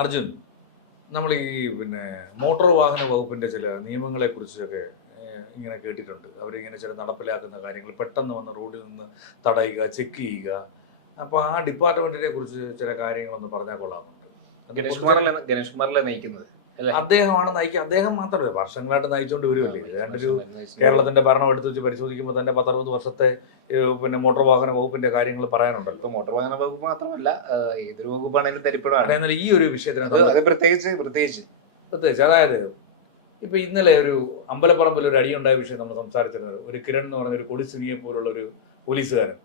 അർജുൻ, നമ്മൾ ഈ മോട്ടോർ വാഹന വകുപ്പിന്റെ ചില നിയമങ്ങളെ കുറിച്ചൊക്കെ ഇങ്ങനെ കേട്ടിട്ടുണ്ട്. അവരിങ്ങനെ ചില നടപ്പിലാക്കുന്ന കാര്യങ്ങൾ പെട്ടെന്ന് വന്ന് റോഡിൽ നിന്ന് തടയുക, ചെക്ക് ചെയ്യുക. അപ്പോൾ ആ ഡിപ്പാർട്ട്മെന്റിനെ കുറിച്ച് ചില കാര്യങ്ങളൊന്ന് പറഞ്ഞാൽ കൊള്ളാമെന്നുണ്ട്. ഗണേഷ് കുമാറിലെ നയിക്കുന്നത് അദ്ദേഹമാണ് നയിക്കുക. അദ്ദേഹം മാത്രമല്ല, വർഷങ്ങളായിട്ട് നയിച്ചുകൊണ്ട് വരുമല്ലേ. ഏതാണ്ടൊരു കേരളത്തിന്റെ ഭരണം എടുത്ത് വെച്ച് പരിശോധിക്കുമ്പോൾ തന്നെ 10-60 വർഷത്തെ മോട്ടോർ വാഹന വകുപ്പിന്റെ കാര്യങ്ങൾ പറയാനുണ്ടല്ലോ. മോട്ടോർ വാഹന വകുപ്പ് മാത്രമല്ല, ഏതൊരു വകുപ്പാണെങ്കിലും തരിപ്പടാണ്. എന്നാൽ ഈ ഒരു വിഷയത്തിന് പ്രത്യേകിച്ച് അതായത് ഇപ്പൊ ഇന്നലെ ഒരു അമ്പലപ്പറമ്പിൽ ഒരു അടിയുണ്ടായ വിഷയം നമ്മൾ സംസാരിച്ചിരുന്നത്. ഒരു കിരൺ എന്ന് പറഞ്ഞ ഒരു കൊടിസുനിയെ പോലുള്ള ഒരു പോലീസുകാരൻ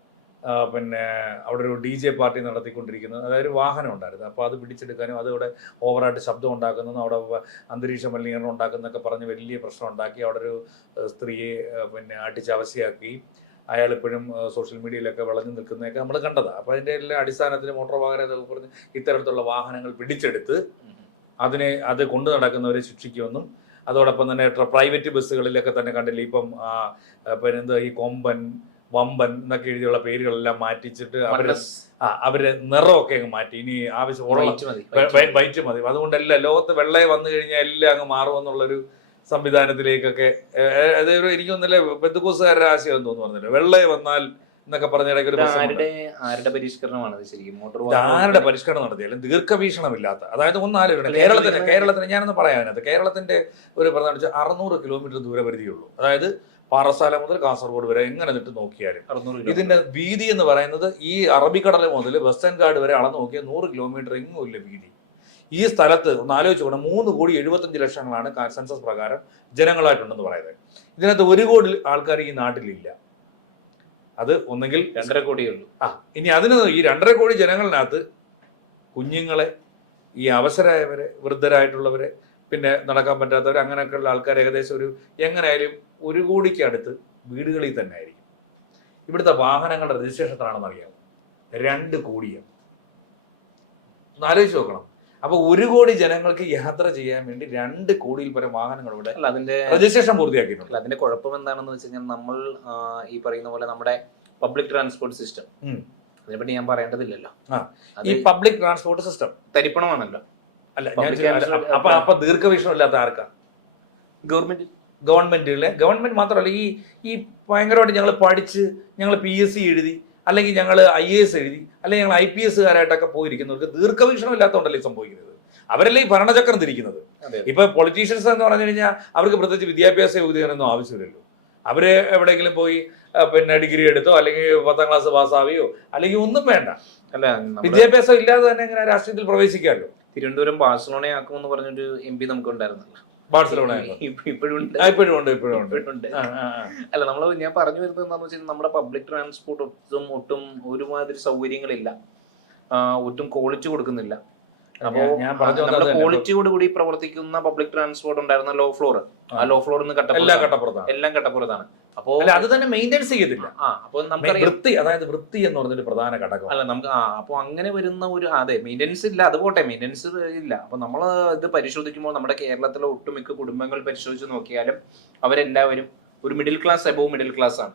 അവിടെ ഒരു DJ പാർട്ടി നടത്തിക്കൊണ്ടിരിക്കുന്നത്, അതായത് ഒരു വാഹനം ഉണ്ടായിരുന്നു. അപ്പോൾ അത് പിടിച്ചെടുക്കാനും അതവിടെ ഓവറായിട്ട് ശബ്ദം ഉണ്ടാക്കുന്നതും അവിടെ അന്തരീക്ഷ മലിനീകരണം ഉണ്ടാക്കുന്നതൊക്കെ പറഞ്ഞ് വലിയ പ്രശ്നം ഉണ്ടാക്കി. അവിടെ ഒരു സ്ത്രീയെ അടിച്ച് അവശയാക്കി. അയാൾ ഇപ്പോഴും സോഷ്യൽ മീഡിയയിലൊക്കെ വിളഞ്ഞു നിൽക്കുന്നതൊക്കെ നമ്മൾ കണ്ടതാണ്. അപ്പോൾ അതിൻ്റെ എല്ലാ അടിസ്ഥാനത്തിൽ മോട്ടോർ വാഹന പറഞ്ഞ് ഇത്തരത്തിലുള്ള വാഹനങ്ങൾ പിടിച്ചെടുത്ത് അത് കൊണ്ടു നടക്കുന്നവരെ ശിക്ഷിക്കുമെന്നും, അതോടൊപ്പം തന്നെ പ്രൈവറ്റ് ബസ്സുകളിലൊക്കെ തന്നെ കണ്ടില്ല ഇപ്പം ഈ കൊമ്പൻ, വമ്പൻ എന്നൊക്കെ എഴുതിയുള്ള പേരുകളെല്ലാം മാറ്റിച്ചിട്ട് അവര് നിറമൊക്കെ അങ്ങ് മാറ്റി. ഇനി ആവശ്യമുള്ള വൈറ്റ് മതി. അതുകൊണ്ടല്ല ലോകത്ത് വെള്ളയെ വന്നു കഴിഞ്ഞാൽ എല്ലാം അങ്ങ് മാറുമെന്നുള്ളൊരു സംവിധാനത്തിലേക്കൊക്കെ. അതൊരു എനിക്കൊന്നല്ലേ ബന്ധുക്കോസുകാരുടെ ആശയം തോന്നുന്നു പറഞ്ഞില്ല. വെള്ളയെ വന്നാൽ എന്നൊക്കെ പറഞ്ഞ ആരുടെ പരിഷ്കരണമാണ് ആരുടെ പരിഷ്കരണം നടത്തിയാലും ദീർഘവീക്ഷണമില്ലാത്ത, അതായത് ഒന്നാലോചന കേരളത്തിന് ഞാനൊന്ന് പറയാം. അതിനകത്ത് കേരളത്തിന്റെ ഒരു പ്രധാന 600 കിലോമീറ്റർ ദൂരപരിധിയുള്ളൂ. അതായത് പാറശാല മുതൽ കാസർഗോഡ് വരെ എങ്ങനെ നിട്ട് നോക്കിയാലും ഇതിന്റെ വീതി എന്ന് പറയുന്നത് ഈ അറബിക്കടൽ മുതൽ വെസ്റ്റേൺ ഗാർഡ് വരെ അളന്ന് നോക്കിയാൽ 100 കിലോമീറ്റർ എങ്ങും ഇല്ല വീതി. ഈ സ്ഥലത്ത് ഒന്ന് ആലോചിച്ച് പോകണം, 3,75,00,000 സെൻസസ് പ്രകാരം ജനങ്ങളായിട്ടുണ്ടെന്ന് പറയുന്നത്. ഇതിനകത്ത് 1 കോടി ആൾക്കാർ ഈ നാട്ടിലില്ല. അത് ഒന്നെങ്കിൽ 2.5 കോടിയുള്ളൂ. ഇനി അതിന് ഈ 2.5 കോടി ജനങ്ങളിനകത്ത് കുഞ്ഞുങ്ങളെ, ഈ അവശരായവരെ, വൃദ്ധരായിട്ടുള്ളവരെ, പിന്നെ നടക്കാൻ പറ്റാത്തവർ, അങ്ങനെയൊക്കെയുള്ള ആൾക്കാർ ഏകദേശം എങ്ങനെയായാലും 1 കോടിക്ക് അടുത്ത് വീടുകളിൽ തന്നെ ആയിരിക്കും. ഇവിടുത്തെ വാഹനങ്ങളുടെ രജിസ്ട്രേഷൻ എത്രയാണെന്ന് അറിയാമോ? 2 കോടിയാണ്. ഒന്ന് ആലോചിച്ച് നോക്കണം. അപ്പൊ 1 കോടി ജനങ്ങൾക്ക് യാത്ര ചെയ്യാൻ വേണ്ടി 2 കോടിയിൽ പരം വാഹനങ്ങൾ ഇവിടെ അതിന്റെ രജിസ്ട്രേഷൻ പൂർത്തിയാക്കിയിട്ടുണ്ട്. അതിന്റെ കുഴപ്പം എന്താണെന്ന് വെച്ച് കഴിഞ്ഞാൽ നമ്മൾ ഈ പറയുന്ന പോലെ നമ്മുടെ പബ്ലിക് ട്രാൻസ്പോർട്ട് സിസ്റ്റം, അതിനെപ്പറ്റി ഞാൻ പറയേണ്ടതില്ലല്ലോ. ഈ പബ്ലിക് ട്രാൻസ്പോർട്ട് സിസ്റ്റം തരിപ്പണമാണല്ലോ. അല്ല, അപ്പൊ ദീർഘവീക്ഷണം ഇല്ലാത്ത ആർക്കാ? ഗവൺമെന്റ് മാത്രമല്ല, ഈ ഭയങ്കരമായിട്ട് ഞങ്ങൾ പഠിച്ച് ഞങ്ങൾ PSC എഴുതി, അല്ലെങ്കിൽ ഞങ്ങൾ IAS എഴുതി, അല്ലെങ്കിൽ ഞങ്ങൾ IPSകാരായിട്ടൊക്കെ പോയിരിക്കുന്നവർക്ക് ദീർഘവീക്ഷണം ഇല്ലാത്തതുകൊണ്ടല്ലേ സംഭവിക്കുന്നത്. അവരല്ലേ ഈ ഭരണചക്രം തിരിക്കുന്നത്. ഇപ്പൊ പൊളിറ്റീഷ്യൻസ് എന്ന് പറഞ്ഞു കഴിഞ്ഞാൽ അവർക്ക് പ്രത്യേകിച്ച് വിദ്യാഭ്യാസ യോഗ്യതയൊന്നും ആവശ്യമില്ലല്ലോ. അവര് എവിടെയെങ്കിലും പോയി ഡിഗ്രി എടുത്തോ, അല്ലെങ്കിൽ 10ാം ക്ലാസ് പാസ്സാവുകയോ, അല്ലെങ്കിൽ ഒന്നും വേണ്ട. അല്ല, വിദ്യാഭ്യാസം ഇല്ലാതെ തന്നെ എങ്ങനെ രാഷ്ട്രീയത്തിൽ പ്രവേശിക്കാമല്ലോ. തിരുവനന്തപുരം ബാഴ്സലോണയാക്കുമെന്ന് പറഞ്ഞൊരു MP നമുക്ക് ഉണ്ടായിരുന്നല്ലോ. ബാഴ്സലോണ ഇപ്പോഴും ഉണ്ട്. അല്ല, ഞാൻ പറഞ്ഞു വരുന്നത് എന്താണെന്ന് വെച്ചാൽ നമ്മുടെ പബ്ലിക് ട്രാൻസ്പോർട്ട് ഒട്ടും ഒരുമാതിരി സൗകര്യങ്ങളില്ല, ഒട്ടും ക്വാളിറ്റി കൊടുക്കുന്നില്ല. അപ്പോ ക്വാളിറ്റിയോട് കൂടി പ്രവർത്തിക്കുന്ന പബ്ലിക് ട്രാൻസ്പോർട്ട് ഉണ്ടായിരുന്ന ലോ ഫ്ലോർ, ആ ലോ ഫ്ലോറിൽ നിന്ന് എല്ലാം കട്ടപ്പുറത്താണ്. അപ്പോ അത് തന്നെ മെയിൻറ്റെയിൻസ് ചെയ്യത്തില്ല. അപ്പൊ നമുക്ക് വൃത്തി, അതായത് വൃത്തി എന്ന് പറഞ്ഞൊരു പ്രധാന ഘടകം അല്ല നമുക്ക്. അപ്പൊ അങ്ങനെ വരുന്ന അതെ, മെയിൻ്റെനൻസ് ഇല്ല, അത് പോട്ടെ, മെയിൻ്റെനൻസ് ഇല്ല. അപ്പൊ നമ്മൾ ഇത് പരിശോധിക്കുമ്പോൾ നമ്മുടെ കേരളത്തിലെ ഒട്ടുമിക്ക കുടുംബങ്ങൾ പരിശോധിച്ച് നോക്കിയാലും അവരെല്ലാവരും ഒരു middle class, above middle class ആണ്.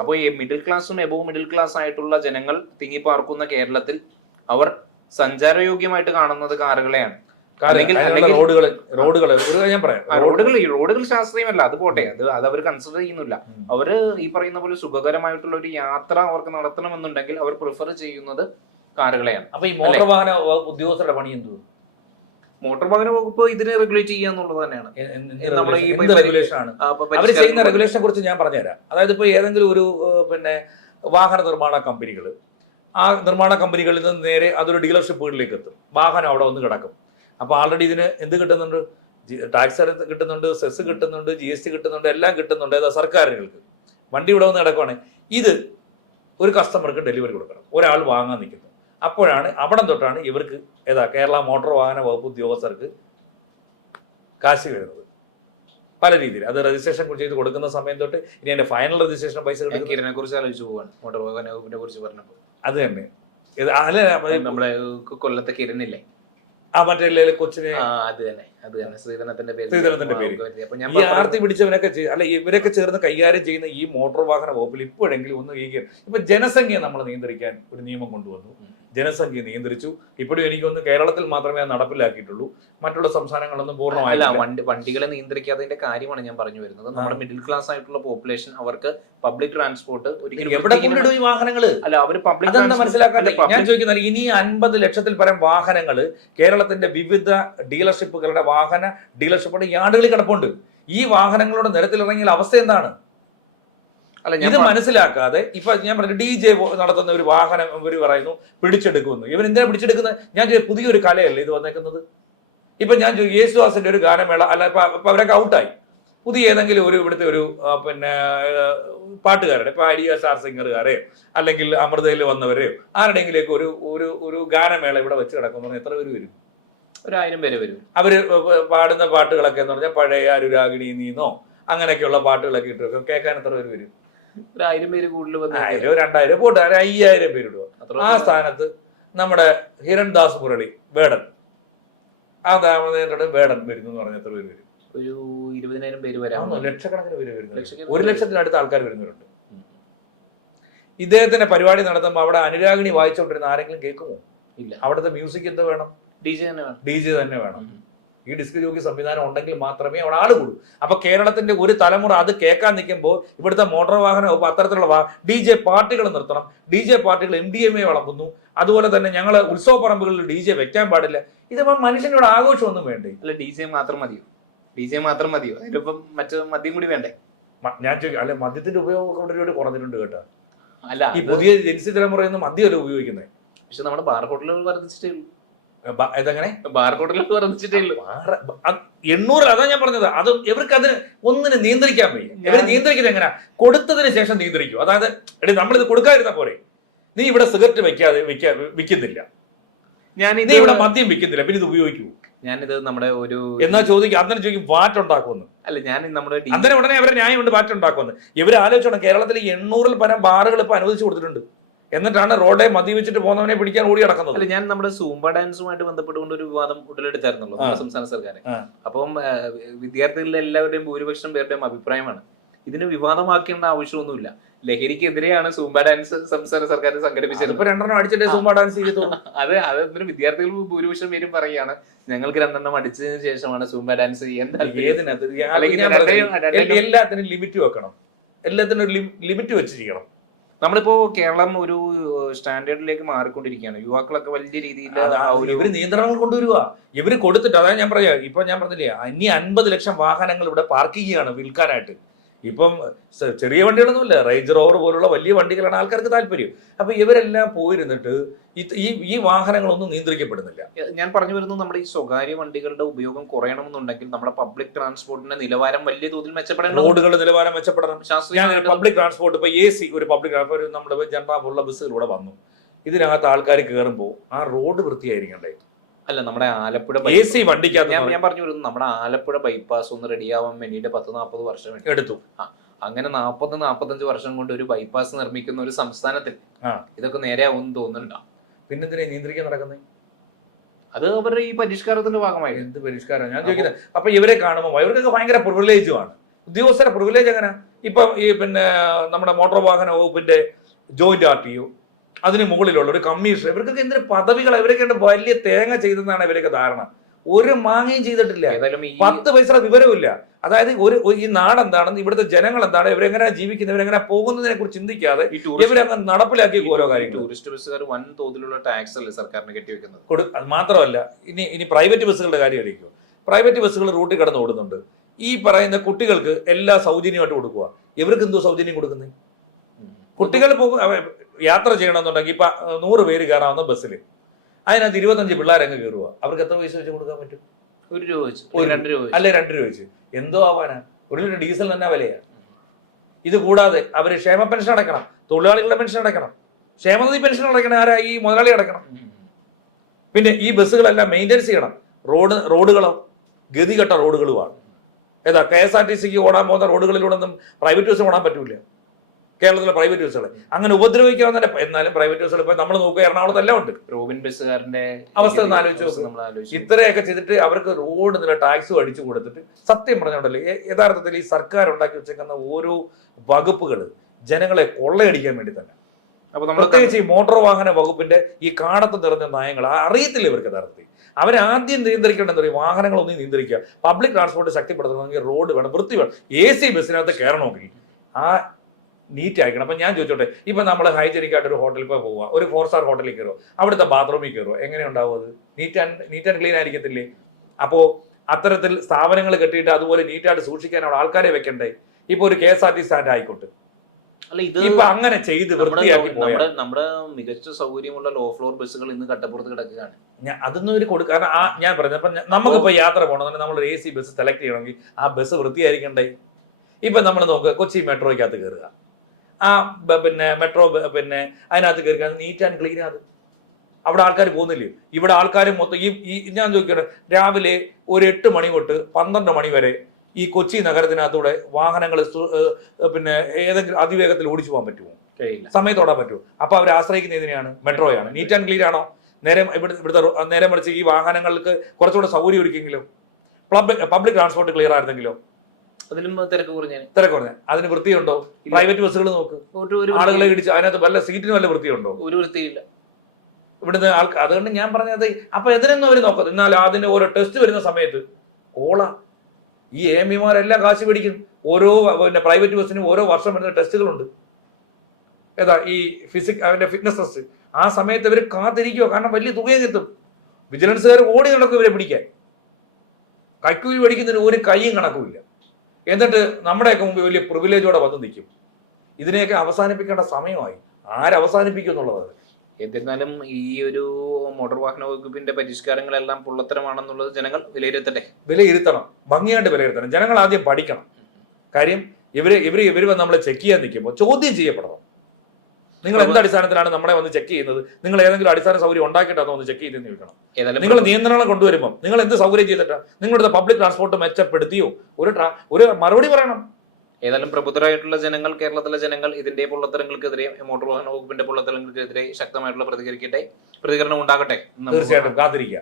അപ്പോൾ ഈ മിഡിൽ ക്ലാസ്സും എബോവ് മിഡിൽ ക്ലാസ് ആയിട്ടുള്ള ജനങ്ങൾ തിങ്ങിപ്പാർക്കുന്ന കേരളത്തിൽ അവർ സഞ്ചാരയോഗ്യമായിട്ട് കാണുന്നത് കാറുകളെയാണ്. റോഡുകൾ ശാസ്ത്രീയമല്ല, അത് പോട്ടെ, അത് അവർ കൺസിഡർ ചെയ്യുന്നില്ല. അവര് ഈ പറയുന്ന പോലെ സുഖകരമായിട്ടുള്ള ഒരു യാത്ര അവർക്ക് നടത്തണമെന്നുണ്ടെങ്കിൽ അവർ പ്രിഫർ ചെയ്യുന്നത് കാറുകളെയാണ്. അപ്പൊ ഈ മോട്ടോർ വാഹന ഉദ്യോഗസ്ഥരുടെ പണി എന്തു? മോട്ടോർ വാഹന വകുപ്പ് ഇതിനെ റെഗുലേറ്റ് ചെയ്യുക എന്നുള്ളത് തന്നെയാണ്. അവർ ചെയ്യുന്ന റെഗുലേഷനെ കുറിച്ച് ഞാൻ പറഞ്ഞുതരാം. അതായത് ഇപ്പൊ ഏതെങ്കിലും ഒരു വാഹന നിർമ്മാണ കമ്പനികൾ, ആ നിർമ്മാണ കമ്പനികളിൽ നിന്ന് നേരെ അതൊരു ഡീലർഷിപ്പുകളിലേക്ക് എത്തും. വാഹനം അവിടെ വന്ന് കിടക്കും. അപ്പോൾ ആൾറെഡി ഇതിന് എന്ത് കിട്ടുന്നുണ്ട്? ടാക്സ് കിട്ടുന്നുണ്ട്, സെസ് കിട്ടുന്നുണ്ട്, GST കിട്ടുന്നുണ്ട്, എല്ലാം കിട്ടുന്നുണ്ട്. ഏതാ? സർക്കാരുകൾക്ക്. വണ്ടി ഇവിടെ വന്ന് കിടക്കുവാണ്. ഇത് ഒരു കസ്റ്റമർക്ക് ഡെലിവറി കൊടുക്കണം, ഒരാൾ വാങ്ങാൻ നിൽക്കുന്നു. അപ്പോഴാണ് അവിടെ തൊട്ടാണ് ഇവർക്ക് കേരള മോട്ടോർ വാഹന വകുപ്പ് ഉദ്യോഗസ്ഥർക്ക് കാശ് വരുന്നത് പല രീതിയിൽ. അത് രജിസ്ട്രേഷൻ ചെയ്ത് കൊടുക്കുന്ന സമയം തൊട്ട് ഇനി അതിന്റെ ഫൈനൽ രജിസ്ട്രേഷൻ പൈസ കിരണിനെ കുറിച്ച് ആലോചിച്ച് പോവാണ്. മോട്ടോർ വാഹന വകുപ്പിനെ കുറിച്ച് പറഞ്ഞപ്പോൾ അത് തന്നെ നമ്മുടെ കൊല്ലത്തെ കിരണില്ലേ, മറ്റേ കൊച്ചിനെ, അത് തന്നെ ശ്രീധരത്തിന്റെ പേര്. ഈ ആർത്തി പിടിച്ചവനൊക്കെ അല്ല, ഇവരൊക്കെ ചേർന്ന് കൈകാര്യം ചെയ്യുന്ന ഈ മോട്ടോർ വാഹന വകുപ്പിൽ ഇപ്പോഴെങ്കിലും ഒന്ന് ഇപ്പൊ ജനസംഖ്യ നമ്മൾ നിയന്ത്രിക്കാൻ ഒരു നിയമം കൊണ്ടുവന്നു. ജനസംഖ്യ നിയന്ത്രിച്ചു. ഇപ്പോഴും എനിക്കൊന്ന് കേരളത്തിൽ മാത്രമേ അത് നടപ്പിലാക്കിയിട്ടുള്ളൂ, മറ്റുള്ള സംസ്ഥാനങ്ങളൊന്നും പൂർണ്ണമായില്ല. വണ്ടികളെ നിയന്ത്രിക്കാത്തതിന്റെ കാര്യമാണ് ഞാൻ പറഞ്ഞു വരുന്നത്. നമ്മുടെ മിഡിൽ ക്ലാസ് ആയിട്ടുള്ള പോപ്പുലേഷൻ അവർക്ക് പബ്ലിക് ട്രാൻസ്പോർട്ട് ഒരിക്കലും എവിടെ കൊണ്ടിടും ഈ വാഹനങ്ങള്? അല്ല, അവർ പബ്ലിക് മനസ്സിലാക്കാതെ ഞാൻ ചോദിക്കുന്നത്, ഇനി 50 ലക്ഷത്തിൽ പരം വാഹനങ്ങൾ കേരളത്തിന്റെ വിവിധ ഡീലർഷിപ്പുകളുടെ വാഹന ഡീലർഷിപ്പുകളുടെ യാർഡുകളിൽ കിടപ്പുണ്ട്. ഈ വാഹനങ്ങളുടെ നിരത്തിലിറങ്ങിയ അവസ്ഥ എന്താണ്? ഇത് മനസ്സിലാക്കാതെ ഇപ്പൊ ഞാൻ പറഞ്ഞു DJ നടത്തുന്ന ഒരു വാഹനം ഇവർ പറയുന്നു പിടിച്ചെടുക്കുമെന്ന്. ഇവരെന്തിനാ പിടിച്ചെടുക്കുന്നത്? ഞാൻ പുതിയൊരു കലയല്ലേ ഇത് വന്നേക്കുന്നത്? ഇപ്പൊ ഞാൻ യേശുദാസിന്റെ ഒരു ഗാനമേള അല്ല, ഇപ്പൊ അവരൊക്കെ ഔട്ടായി. പുതിയ ഏതെങ്കിലും ഒരു ഇവിടുത്തെ ഒരു പിന്നെ പാട്ടുകാരുടെ, ഇപ്പൊ ഐഡിയ സ്റ്റാർ സിംഗറുകാരെയോ അല്ലെങ്കിൽ അമൃതയിൽ വന്നവരെയോ ആരുടെയെങ്കിലേക്ക് ഒരു ഒരു ഒരു ഗാനമേള ഇവിടെ വെച്ച് കിടക്കുന്നു, എത്ര പേര് വരും? 1000 പേര് വരും. അവര് പാടുന്ന പാട്ടുകളൊക്കെ എന്ന് പറഞ്ഞാൽ പഴയ അനുരാഗിണി നീന്നോ അങ്ങനെയൊക്കെയുള്ള പാട്ടുകളൊക്കെ ഇട്ട് കേൾക്കാൻ എത്ര പേര് വരും? 1000 പേര് കൂടുതൽ 1000 2000 പോട്ടെ, 5000 പേര് ഇടുക. ആ സ്ഥാനത്ത് നമ്മുടെ ഹിരൺദാസ് മുരളി വേടൻ, ആ ദാമോദരൻ വേടൻ വരുന്നു എന്ന് പറഞ്ഞാൽ എത്ര പേര് വരും? ഒരു 20,000 പേര് വരാം. ലക്ഷക്കണക്കിന് പേര് വരുന്നു. 1 ലക്ഷത്തിനടുത്ത് ആൾക്കാർ വരുന്നവരുണ്ട്. ഇദ്ദേഹത്തിന്റെ പരിപാടി നടത്തുമ്പോൾ അവിടെ അനുരാഗിണി വായിച്ചുകൊണ്ടിരുന്ന ആരെങ്കിലും കേൾക്കുമോ? ഇല്ല. അവിടുത്തെ മ്യൂസിക് എന്ത് വേണം? DJ തന്നെ വേണം. ഈ ഡിസ്ക് ജോക്കി സംവിധാനം ഉണ്ടെങ്കിൽ മാത്രമേ അവിടെ ആള് കൂടും. അപ്പൊ കേരളത്തിന്റെ ഒരു തലമുറ അത് കേൾക്കാൻ നിൽക്കുമ്പോൾ ഇവിടുത്തെ മോട്ടോർ വാഹന അത്തരത്തിലുള്ള DJ പാർട്ടികൾ നിർത്തണം. DJ പാർട്ടികൾ MDMA വളർത്തുന്നു. അതുപോലെ തന്നെ ഞങ്ങൾ ഉത്സവ പറമ്പുകളിൽ DJ വെക്കാൻ പാടില്ല. ഇതിപ്പോ മനുഷ്യനോട് ആഘോഷമൊന്നും വേണ്ടേ? അല്ല, DJ മാത്രം മതിയോ? അതിലിപ്പം മറ്റു മദ്യം കൂടി വേണ്ടേ? ഞാൻ ചോദിക്കാം, അല്ലെ മദ്യത്തിന്റെ ഉപയോഗം വളരെ കുറഞ്ഞിട്ടുണ്ട് കേട്ടോ. അല്ല, ഈ പുതിയ ജൻസി തലമുറയൊന്നും മദ്യമല്ല ഉപയോഗിക്കുന്നത്. പക്ഷെ നമ്മുടെ ബാർ ഹോട്ടലുകൾ വർദ്ധിച്ചിട്ടേ ഉള്ളൂ. ഇതെങ്ങനെ ബാർ ഹോട്ടലുകൾ വർദ്ധിച്ചിട്ടേ ഉള്ളൂ? 800. അതാ ഞാൻ പറഞ്ഞത്. അത് ഇവർക്ക് അതിന് ഒന്നിനെ നിയന്ത്രിക്കാൻ വയ്യ. ഇവര് നിയന്ത്രിക്കുന്നത് എങ്ങനെ? കൊടുത്തതിന് ശേഷം നിയന്ത്രിക്കും. അതായത് എടി നമ്മളിത് കൊടുക്കാതിരുന്ന പോരെ, നീ ഇവിടെ സിഗരറ്റ് വിൽക്കുന്നില്ല, നീ ഇവിടെ മദ്യം വിൽക്കുന്നില്ല, പിന്നെ ഇത് ഉപയോഗിക്കൂ. ഞാനിത് നമ്മുടെ ഒരു എന്നാ ചോദിക്കും, അങ്ങനെ ചോദിക്കും വാറ്റ് ഉണ്ടാക്കുമെന്ന്. അല്ല, ഞാൻ നമ്മുടെ അങ്ങനെ ഉടനെ അവരെ ന്യായം കൊണ്ട് വാറ്റ് ഉണ്ടാക്കുമെന്ന്. ഇവര് ആലോചിച്ചോണം, കേരളത്തിൽ 800-ൽ പരം ബാറുകൾ ഇപ്പൊ അനുവദിച്ചു കൊടുത്തിട്ടുണ്ട്. എന്നിട്ടാണ് റോഡെ മദ്യപിച്ചിട്ട് പോകുന്നവനെ പിടിക്കാൻ ഓടി നടക്കുന്നത്. അല്ല, ഞാൻ നമ്മുടെ സൂംബ ഡാൻസുമായിട്ട് ബന്ധപ്പെട്ടുകൊണ്ട് ഒരു വിവാദം ഉടലെടുത്തായിരുന്നല്ലോ നമ്മുടെ സംസ്ഥാന സർക്കാർ. അപ്പം വിദ്യാർത്ഥികളിലെ എല്ലാവരുടെയും ഭൂരിപക്ഷം പേരുടെയും അഭിപ്രായമാണ് ഇതിന് വിവാദമാക്കേണ്ട ആവശ്യമൊന്നുമില്ല. ലഹരിക്കെതിരെയാണ് സൂംബ ഡാൻസ് സംസ്ഥാന സർക്കാർ സംഘടിപ്പിച്ചത്. ഇപ്പൊ 2 അടിച്ചിട്ട് സൂംബ ഡാൻസ് ചെയ്തു. അത് വിദ്യാർത്ഥികൾ ഭൂരിപക്ഷം പേരും പറയുകയാണ്, ഞങ്ങൾക്ക് 2 അടിച്ചതിന് ശേഷമാണ് സൂംബ ഡാൻസ് ചെയ്യാൻ. എല്ലാത്തിനും ലിമിറ്റ് വെക്കണം. എല്ലാത്തിനും ഒരു ലിമിറ്റ് വെച്ചിരിക്കണം. നമ്മളിപ്പോ കേരളം ഒരു സ്റ്റാൻഡേർഡിലേക്ക് മാറിക്കൊണ്ടിരിക്കുകയാണ്. യുവാക്കളൊക്കെ വലിയ രീതിയിൽ ഇവര് നിയന്ത്രണങ്ങൾ കൊണ്ടുവരുക. ഇവര് കൊടുത്തിട്ട്, അതായത് ഞാൻ പറയാം, ഇപ്പൊ ഞാൻ പറഞ്ഞില്ലേ, ഇനി 50 ലക്ഷം വാഹനങ്ങൾ ഇവിടെ പാർക്ക് ചെയ്യുകയാണ് വിൽക്കാനായിട്ട്. ഇപ്പം ചെറിയ വണ്ടികളൊന്നുമില്ല, റേഞ്ച് റോവർ പോലുള്ള വലിയ വണ്ടികളാണ് ആൾക്കാർക്ക് താല്പര്യം. അപ്പൊ ഇവരെല്ലാം പോയിരുന്നിട്ട് ഈ വാഹനങ്ങളൊന്നും നിയന്ത്രിക്കപ്പെടുന്നില്ല. ഞാൻ പറഞ്ഞു വരുന്നത്, നമ്മുടെ ഈ സ്വകാര്യ വണ്ടികളുടെ ഉപയോഗം കുറയണമെന്നുണ്ടെങ്കിൽ നമ്മുടെ പബ്ലിക് ട്രാൻസ്പോർട്ടിന്റെ നിലവാരം വലിയ തോതിൽ മെച്ചപ്പെടണം. റോഡുകളുടെ നിലവാരം മെച്ചപ്പെടണം. പബ്ലിക് ട്രാൻസ്പോർട്ട് ഇപ്പൊ AC ഒരു പബ്ലിക് ട്രാൻസ്പോർട്ട് നമ്മുടെ ജനറൽ പോലുള്ള ബസ്സുകളിലൂടെ വന്നു. ഇതിനകത്ത് ആൾക്കാർ കയറുമ്പോൾ ആ റോഡ് വൃത്തിയായിരിക്കണ്ടേ? അല്ല, നമ്മുടെ ആലപ്പുഴ AC വണ്ടിക്കകത്ത് ഞാൻ പറഞ്ഞു വരുന്നത്, നമ്മുടെ ആലപ്പുഴ ബൈപ്പാസ് ഒന്ന് റെഡിയാവാൻ വേണ്ടിയിട്ട് 10-40 വർഷം എടുത്തു. അങ്ങനെ 40-45 വർഷം കൊണ്ട് ഒരു ബൈപ്പാസ് നിർമ്മിക്കുന്ന ഒരു സംസ്ഥാനത്തിൽ ഇതൊക്കെ നേരെയാവും തോന്നുന്നുണ്ടോ? പിന്നെന്തിനാ നിയന്ത്രിക്കാൻ നടക്കുന്നത്? അത് അവരുടെ ഈ പരിഷ്കാരത്തിന്റെ ഭാഗമായി. എന്ത് പരിഷ്കാരം ഞാൻ ചോദിക്കുന്നത്? അപ്പൊ ഇവരെ കാണുമ്പോൾ ഇവർക്കൊക്കെ ഭയങ്കര പ്രിവിലേജുമാണ്. ഉദ്യോഗസ്ഥരുടെ പ്രിവിലേജ് എങ്ങനെ? ഇപ്പൊ ഈ പിന്നെ നമ്മുടെ മോട്ടോർ വാഹന വകുപ്പിന്റെ ജോയിന്റ് RTO, അതിന് മുകളിലുള്ള ഒരു കമ്മീഷൻ, ഇവർക്കൊക്കെ എന്തൊരു പദവികൾ, ഇവരൊക്കെ വലിയ തേങ്ങ ചെയ്തെന്നാണ് ഇവരൊക്കെ ധാരണ. ഒരു മാങ്ങയും ചെയ്തിട്ടില്ല. 10 പൈസ വിവരമില്ല. അതായത് ഈ നാടെന്താണെന്ന്, ഇവിടുത്തെ ജനങ്ങൾ എന്താണ്, ഇവരെങ്ങനെ ജീവിക്കുന്നത്, ഇവരെങ്ങനെ പോകുന്നതിനെ കുറിച്ച് ചിന്തിക്കാതെ ഇവരങ്ങനെ നടപ്പിലാക്കി ഓരോ കാര്യങ്ങൾ. ടൂറിസ്റ്റ് ബസ്സുകാർ വൻ തോതിലുള്ള ടാക്സ് അല്ലേ സർക്കാരിന് കെട്ടിവെക്കുന്നത്. അത് മാത്രമല്ല, ഇനി പ്രൈവറ്റ് ബസ്സുകളുടെ കാര്യം അറിയിക്കും. പ്രൈവറ്റ് ബസ്സുകൾ റൂട്ടിൽ കടന്ന് ഓടുന്നുണ്ട്. ഈ പറയുന്ന കുട്ടികൾക്ക് എല്ലാ സൗജന്യമായിട്ട് കൊടുക്കുക. ഇവർക്ക് എന്തോ സൗജന്യം കൊടുക്കുന്നത്? കുട്ടികൾ യാത്ര ചെയ്യണമെന്നുണ്ടെങ്കിൽ ഇപ്പൊ 100 പേര് കയറാവുന്ന ബസ്സിൽ അതിനകത്ത് 25 പിള്ളേരങ്ങ് കയറുക. അവർക്ക് എത്ര പൈസ വെച്ച് കൊടുക്കാൻ പറ്റും? 1 രൂപ വെച്ച്, 2 രൂപ അല്ലെ 2 രൂപ വെച്ച്. എന്തോ ആവാനാ? 1 ലിറ്റർ ഡീസൽ തന്നെ വിലയാണ്. ഇത് കൂടാതെ അവര് ക്ഷേമ പെൻഷൻ അടയ്ക്കണം, തൊഴിലാളികളുടെ പെൻഷൻ അടയ്ക്കണം, ക്ഷേമനിധി പെൻഷൻ അടയ്ക്കണം. ആരാ? ഈ മുതലാളി അടയ്ക്കണം. പിന്നെ ഈ ബസ്സുകളെല്ലാം മെയിൻ്റെനൻസ് ചെയ്യണം. റോഡുകളോ ഗതികെട്ട റോഡുകളുമാണ്. ഏതാ KSRTCക്ക് ഓടാൻ പോകുന്ന റോഡുകളിലൂടെ ഒന്നും പ്രൈവറ്റ് ബസ് ഓടാൻ പറ്റൂല. കേരളത്തിലെ പ്രൈവറ്റ് ബസ്സുകളെ അങ്ങനെ ഉപദ്രവിക്കാവുന്ന. എന്നാലും പ്രൈവറ്റ് ബസ്സുകൾ ഇപ്പൊ നമ്മൾ നോക്കുക, എറണാകുളത്തെല്ലാം ഉണ്ട്. റോബിൻ ബസ്സുകാരന്റെ അവസ്ഥ ഒന്ന് ആലോചിച്ച് നോക്കും. ഇത്രയൊക്കെ ചെയ്തിട്ട് അവർക്ക് റോഡ് നില ടാക്സ് അടിച്ചു കൊടുത്തിട്ട്, സത്യം പറഞ്ഞോണ്ടല്ലേ, യഥാർത്ഥത്തിൽ ഈ സർക്കാർ ഉണ്ടാക്കി വെച്ചേക്കുന്ന ഓരോ വകുപ്പുകൾ ജനങ്ങളെ കൊള്ളയടിക്കാൻ വേണ്ടി തന്നെ. അപ്പൊ നമ്മൾ പ്രത്യേകിച്ച് ഈ മോട്ടോർ വാഹന വകുപ്പിന്റെ ഈ കാണത്ത് നിറഞ്ഞ നയങ്ങൾ അറിയത്തില്ല ഇവർക്ക് യഥാർത്ഥത്തിൽ. അവരാദ്യം നിയന്ത്രിക്കേണ്ടത് പറയും, വാഹനങ്ങളൊന്നും നിയന്ത്രിക്കുക, പബ്ലിക് ട്രാൻസ്പോർട്ട് ശക്തിപ്പെടുത്തണമെങ്കിൽ റോഡ് വേണം, വൃത്തി വേണം, AC ബസ്സിനകത്ത് കയറണമെങ്കിൽ ആ നീറ്റ് ആയിരിക്കണം. അപ്പം ഞാൻ ചോദിച്ചോട്ടെ, ഇപ്പം നമ്മൾ ഹൈജനിക് ആയിട്ട് ഒരു ഹോട്ടലിൽ പോയി പോവുക, ഒരു 4 സ്റ്റാർ ഹോട്ടലിൽ കയറുമോ, അവിടുത്തെ ബാത്റൂമിൽ കയറുമോ, എങ്ങനെ ഉണ്ടാവും അത്? നീറ്റ് ആൻഡ് ക്ലീൻ ആയിരിക്കത്തില്ലേ? അപ്പോൾ അത്തരത്തിൽ സ്ഥാപനങ്ങൾ കെട്ടിയിട്ട് അതുപോലെ നീറ്റായിട്ട് സൂക്ഷിക്കാൻ അവിടെ ആൾക്കാരെ വെക്കണ്ടേ? ഇപ്പൊ ഒരു KSRTC സ്റ്റാൻഡ് ആയിക്കോട്ടെ, അല്ല, ഇത് ഇപ്പൊ അങ്ങനെ ചെയ്ത് വൃത്തിയാക്കി പോയാൽ നമ്മുടെ മികച്ച സൗകര്യമുള്ള ലോ ഫ്ലോർ ബസ്സുകൾ ഇന്ന് കട്ടപ്പുറത്ത് കിടക്കുകയാണ്. അതൊന്നും ഒരു കൊടുക്കാൻ ഞാൻ പറഞ്ഞു. അപ്പൊ നമുക്കിപ്പോ യാത്ര പോകണമെന്നുണ്ടെങ്കിൽ നമ്മൾ AC ബസ് സെലക്ട് ചെയ്യണമെങ്കിൽ ആ ബസ് വൃത്തിയായിരിക്കണ്ടേ? ഇപ്പൊ നമ്മൾ നോക്കുക, കൊച്ചി മെട്രോയ്ക്കകത്ത് കയറുക, ആ പിന്നെ മെട്രോ പിന്നെ അതിനകത്ത് കയറുക, നീറ്റ് ആൻഡ് ക്ലീൻ അത്. അവിടെ ആൾക്കാർ പോകുന്നില്ലേ? ഇവിടെ ആൾക്കാർ മൊത്തം ഈ ഞാൻ ചോദിക്കട്ടെ, രാവിലെ ഒരു 8 മണി തൊട്ട് 12 മണി വരെ ഈ കൊച്ചി നഗരത്തിനകത്തൂടെ വാഹനങ്ങൾ പിന്നെ ഏതെങ്കിലും അതിവേഗത്തിൽ ഓടിച്ചു പോകാൻ പറ്റുമോ? കഴിയില്ല. സമയത്തോടാൻ പറ്റുമോ? അപ്പൊ അവർ ആശ്രയിക്കുന്ന ഇതിനെയാണ്, മെട്രോയാണ്. നീറ്റ് ആൻഡ് ക്ലീൻ ആണോ? ഇവിടുത്തെ നേരെ മറിച്ച് ഈ വാഹനങ്ങൾക്ക് കുറച്ചുകൂടെ സൗകര്യം ഒരുക്കിയെങ്കിലോ, പബ്ലിക് ട്രാൻസ്പോർട്ട് ക്ലിയർ ആയിരുന്നെങ്കിലോ? അതിലും തിരക്ക് കുറഞ്ഞ അതിന് വൃത്തിയുണ്ടോ? പ്രൈവറ്റ് ബസ്സുകൾ നോക്ക്, ആളുകളെ ഇടിച്ച് അതിനകത്ത് വല്ല സീറ്റിന് വല്ല വൃത്തിയുണ്ടോ? ഒരു വൃത്തിയില്ല ഇവിടുന്ന് ആൾക്കാർ. അതുകൊണ്ട് ഞാൻ പറഞ്ഞത്, അപ്പൊ എതിരൊന്നും അവർ നോക്കത്ത്. എന്നാൽ അതിന് ഓരോ ടെസ്റ്റ് വരുന്ന സമയത്ത് കോള ഈ AMIമാരെല്ലാം കാശ് പിടിക്കും. ഓരോ പിന്നെ പ്രൈവറ്റ് ബസ്സിനും ഓരോ വർഷം വരുന്ന ടെസ്റ്റുകളുണ്ട്. ഏതാ ഈ അവന്റെ ഫിറ്റ്നസ് ടെസ്റ്റ്. ആ സമയത്ത് ഇവർ കാത്തിരിക്കുക, കാരണം വലിയ തുകയും കിട്ടും. വിജിലൻസുകാർ ഓടി നടക്കും ഇവരെ പിടിക്കാൻ. കൈക്കൂലി മേടിക്കുന്നതിന് ഒരു കൈയും കണക്കുമില്ല. എന്നിട്ട് നമ്മുടെയൊക്കെ മുമ്പ് വലിയ പ്രിവിലേജോടെ വന്ന് നിൽക്കും. ഇതിനെയൊക്കെ അവസാനിപ്പിക്കേണ്ട സമയമായി. ആരവസാനിപ്പിക്കും എന്നുള്ളത്. എന്നിരുന്നാലും ഈ ഒരു മോട്ടോർ വാഹന വകുപ്പിന്റെ പരിഷ്കാരങ്ങളെല്ലാം പൊള്ളത്തരമാണെന്നുള്ളത് ജനങ്ങൾ വിലയിരുത്തണം, ഭംഗിയായിട്ട് വിലയിരുത്തണം. ജനങ്ങൾ ആദ്യം പഠിക്കണം. കാര്യം ഇവര് നമ്മളെ ചെക്ക് ചെയ്യാൻ നിൽക്കുമ്പോൾ ചോദ്യം ചെയ്യപ്പെടണം. നിങ്ങൾ എന്ത് അടിസ്ഥാനത്തിലാണ് നമ്മളെ വന്ന് ചെക്ക് ചെയ്യുന്നത്? നിങ്ങൾ ഏതെങ്കിലും അടിസ്ഥാന സൗകര്യം ഉണ്ടാക്കിയിട്ടാണോ ഒന്ന് ചെക്ക് ചെയ്തെന്ന് ചോദിക്കണം. നിങ്ങൾ നിയന്ത്രണങ്ങൾ കൊണ്ടുവരുമ്പോൾ നിങ്ങൾ എന്ത് സൗകര്യം ചെയ്തിട്ടാ? നിങ്ങളുടെ പബ്ലിക് ട്രാൻസ്പോർട്ട് മെച്ചപ്പെടുത്തിയോ? ഒരു മറുപടി പറയണം. ഏതായാലും പ്രബുദ്ധരായിട്ടുള്ള ജനങ്ങൾ, കേരളത്തിലെ ജനങ്ങൾ ഇതിന്റെ പൊള്ളത്തരങ്ങൾക്കെതിരെ, മോട്ടോർ വാഹന വകുപ്പിന്റെ പൊള്ളത്തരങ്ങൾക്കെതിരെ ശക്തമായിട്ടുള്ള പ്രതികരണം ഉണ്ടാകട്ടെ. തീർച്ചയായിട്ടും കാത്തിരിക്കുക.